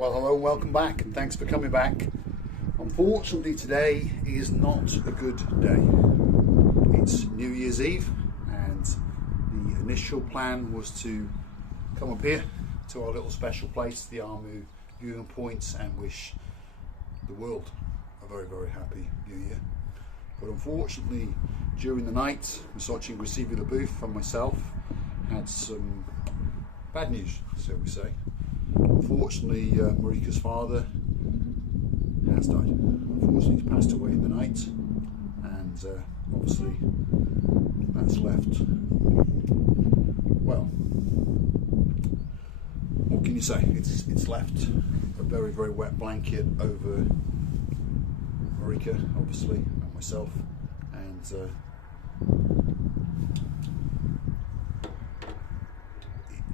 Well, hello and welcome back, and thanks for coming back. Unfortunately, today is not a good day. It's New Year's Eve, and the initial plan was to come up here to our little special place, the Armu viewing points, and wish the world a very, very happy New Year. But unfortunately, during the night, Misochi and Receiving the Booth and myself had some bad news, shall we say. Unfortunately, Marika's father has died. Unfortunately, he passed away in the night, and obviously that's left, well, what can you say? It's left a very, very wet blanket over Marika, obviously, and myself, and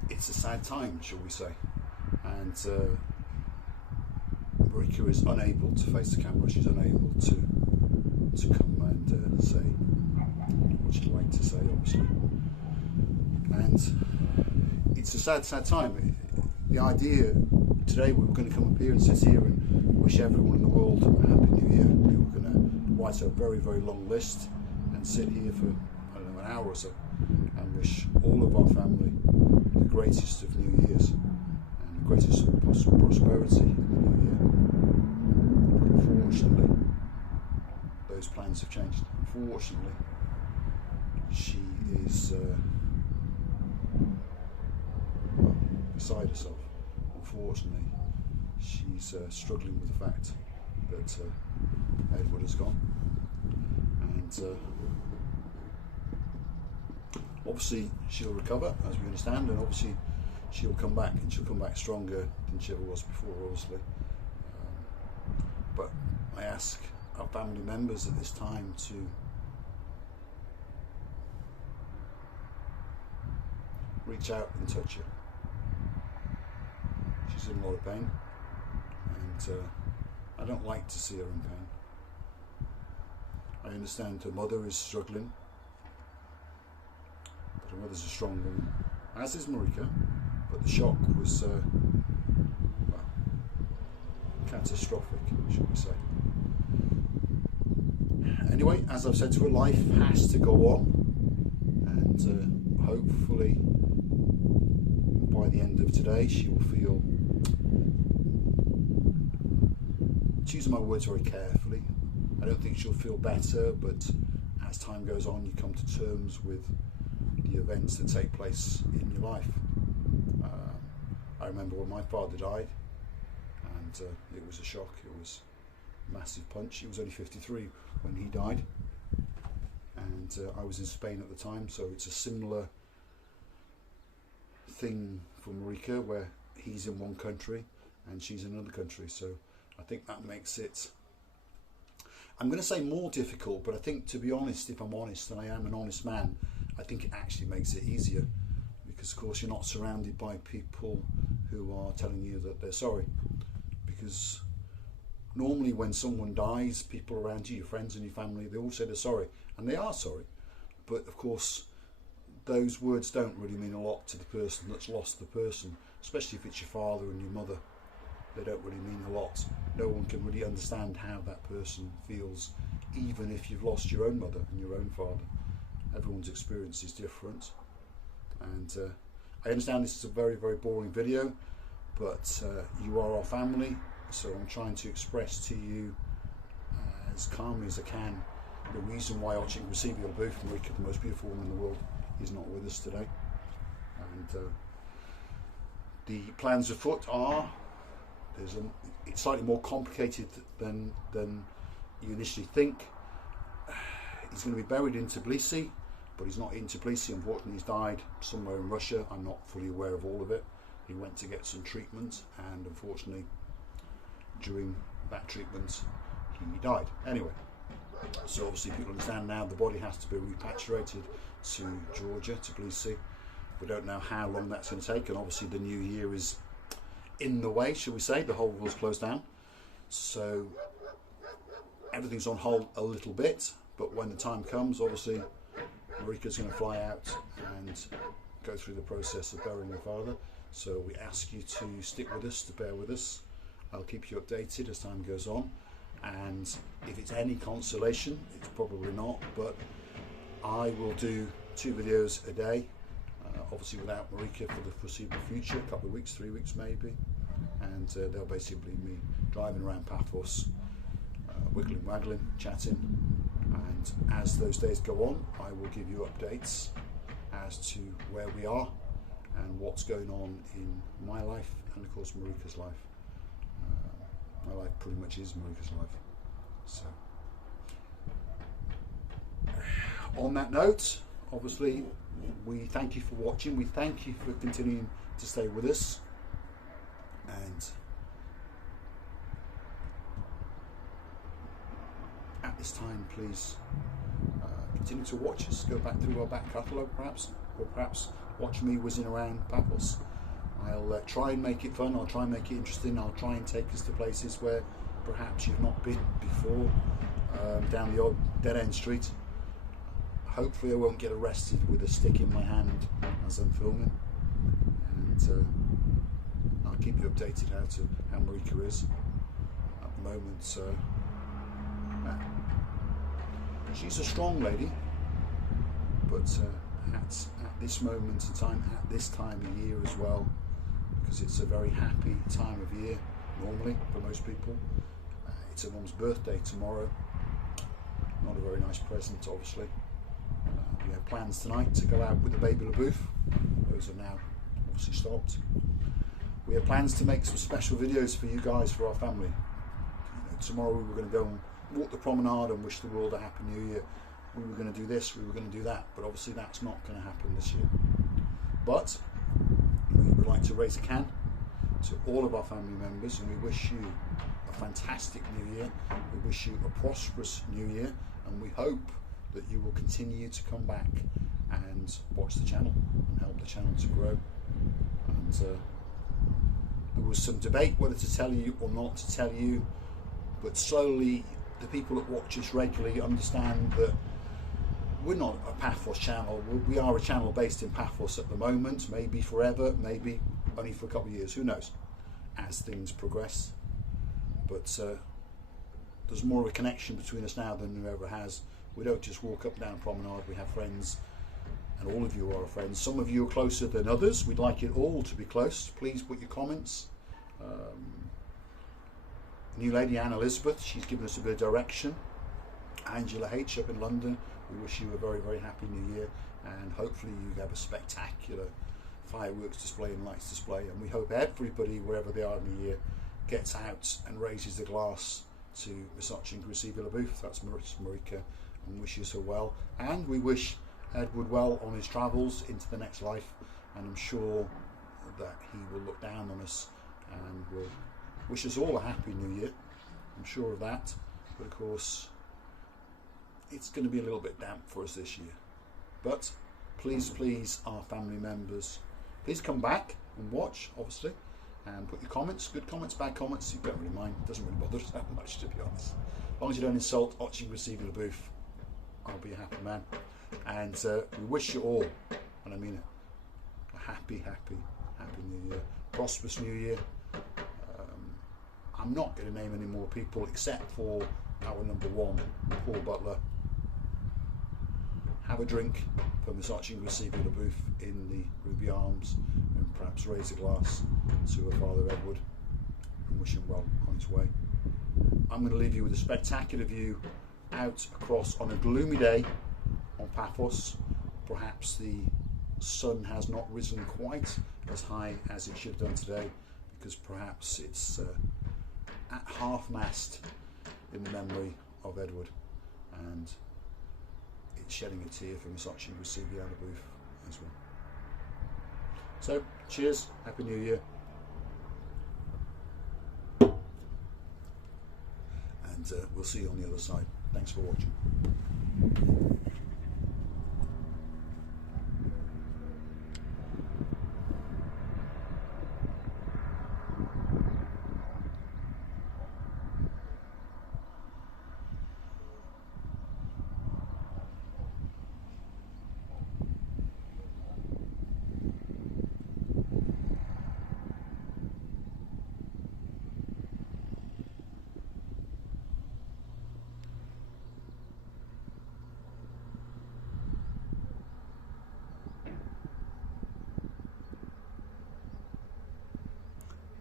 it's a sad time, shall we say. And Marika is unable to face the camera. She's unable to come and say what she'd like to say, obviously. And it's a sad, sad time. The idea today, we were going to come up here and sit here and wish everyone in the world a happy New Year. We were going to write a very, very long list and sit here for, I don't know, an hour or so and wish all of our family the greatest of New Years. Greatest prosperity in the new year. But unfortunately, those plans have changed. Unfortunately, she is beside herself. Unfortunately, she's struggling with the fact that Edward has gone, and obviously she'll recover, as we understand, and obviously she'll come back, and she'll come back stronger than she ever was before, obviously. But I ask our family members at this time to reach out and touch her. She's in a lot of pain, and I don't like to see her in pain. I understand her mother is struggling, but her mother's a strong woman, as is Marika. But the shock was well, catastrophic, should we say. Anyway, as I've said to her, life has to go on, and hopefully by the end of today she will feel, choosing my words very carefully, I don't think she'll feel better, but as time goes on you come to terms with the events that take place in your life. I remember when my father died, and it was a shock. It was a massive punch. He was only 53 when he died, and I was in Spain at the time, so it's a similar thing for Marika, where he's in one country and she's in another country. So I think that makes it, I'm going to say more difficult, but I think, to be honest, if I'm honest, and I am an honest man, I think it actually makes it easier, because of course you're not surrounded by people who are telling you that they're sorry. Because normally when someone dies, people around you, your friends and your family, they all say they're sorry, and they are sorry. But of course those words don't really mean a lot to the person that's lost the person, especially if it's your father and your mother. They don't really mean a lot. No one can really understand how that person feels, even if you've lost your own mother and your own father. Everyone's experience is different, and I understand this is a very, very boring video, but you are our family, so I'm trying to express to you as calmly as I can the reason why Archie and Receiving the Booth, Marika, the most beautiful woman in the world, is not with us today. And the plans afoot are, it's slightly more complicated than you initially think. He's going to be buried in Tbilisi, but he's not in Tbilisi. Unfortunately, he's died somewhere in Russia. I'm not fully aware of all of it. He went to get some treatment, and unfortunately during that treatment he died. Anyway, so obviously people understand now the body has to be repatriated to Georgia, Tbilisi. We don't know how long that's going to take, and obviously the new year is in the way, shall we say. The whole world's closed down, so everything's on hold a little bit. But when the time comes, obviously Marika's going to fly out and go through the process of burying her father. So we ask you to stick with us, to bear with us, I'll keep you updated as time goes on, and if it's any consolation, it's probably not, but I will do 2 videos a day, obviously without Marika for the foreseeable future, a couple of weeks, 3 weeks maybe, and they'll basically be me driving around Paphos, wiggling, waggling, chatting, and as those days go on, I will give you updates as to where we are and what's going on in my life and of course Marika's life. My life pretty much is Marika's life. So, on that note, obviously, we thank you for watching. We thank you for continuing to stay with us. And at this time, please continue to watch us. Go back through our back catalogue, perhaps, or perhaps watch me whizzing around Paphos. I'll try and make it fun, I'll try and make it interesting, I'll try and take us to places where perhaps you've not been before, down the odd dead-end street. Hopefully I won't get arrested with a stick in my hand as I'm filming, and I'll keep you updated how Marika is at the moment. She's a strong lady, but at this moment in time, at this time of year as well, because it's a very happy time of year normally for most people. It's her mum's birthday tomorrow. Not a very nice present, obviously. We have plans tonight to go out with the baby LaBouffe. Those are now obviously stopped. We have plans to make some special videos for you guys, for our family. Tomorrow we were going to go and walk the promenade and wish the world a happy new year. We were going to do this, we were going to do that, but obviously that's not going to happen this year. But we would like to raise a can to all of our family members, and we wish you a fantastic new year. We wish you a prosperous new year, and we hope that you will continue to come back and watch the channel and help the channel to grow. And there was some debate whether to tell you or not to tell you, but slowly the people that watch us regularly understand that we're not a Paphos channel. We are a channel based in Paphos at the moment, maybe forever, maybe only for a couple of years, who knows, as things progress. But there's more of a connection between us now than there ever has. We don't just walk up and down promenade, we have friends, and all of you are our friends. Some of you are closer than others. We'd like it all to be close. Please put your comments. New lady Anne Elizabeth, she's given us a bit of direction. Angela H up in London, we wish you a very, very happy new year, and hopefully you have a spectacular fireworks display and lights display, and we hope everybody, wherever they are in the year, gets out and raises the glass to Versace and Graciela LaBouffe. That's Marika, and wishes her well, and we wish Edward well on his travels into the next life, and I'm sure that he will look down on us and will wish us all a happy new year. I'm sure of that, but of course it's going to be a little bit damp for us this year. But please, our family members, please come back and watch, obviously, and put your comments, good comments, bad comments. You don't really mind, it doesn't really bother us that much, to be honest. As long as you don't insult Versace and Graciela LaBouffe, I'll be a happy man. And we wish you all, and I mean it, a happy new year, prosperous new year. I'm not going to name any more people except for our number one, Paul Butler. Have a drink for Versace and Graciela LaBouffe in the Ruby Arms, and perhaps raise a glass to her father Edward and wish him well on his way. I'm going to leave you with a spectacular view out across on a gloomy day on Paphos. Perhaps the sun has not risen quite as high as it should have done today, because perhaps it's at half-mast in the memory of Edward, and it's shedding a tear for Versace and Graciela LaBouffe as well. So, cheers, Happy New Year, and we'll see you on the other side. Thanks for watching.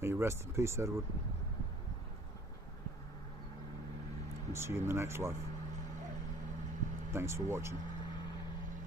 May you rest in peace, Edward. And see you in the next life. Thanks for watching.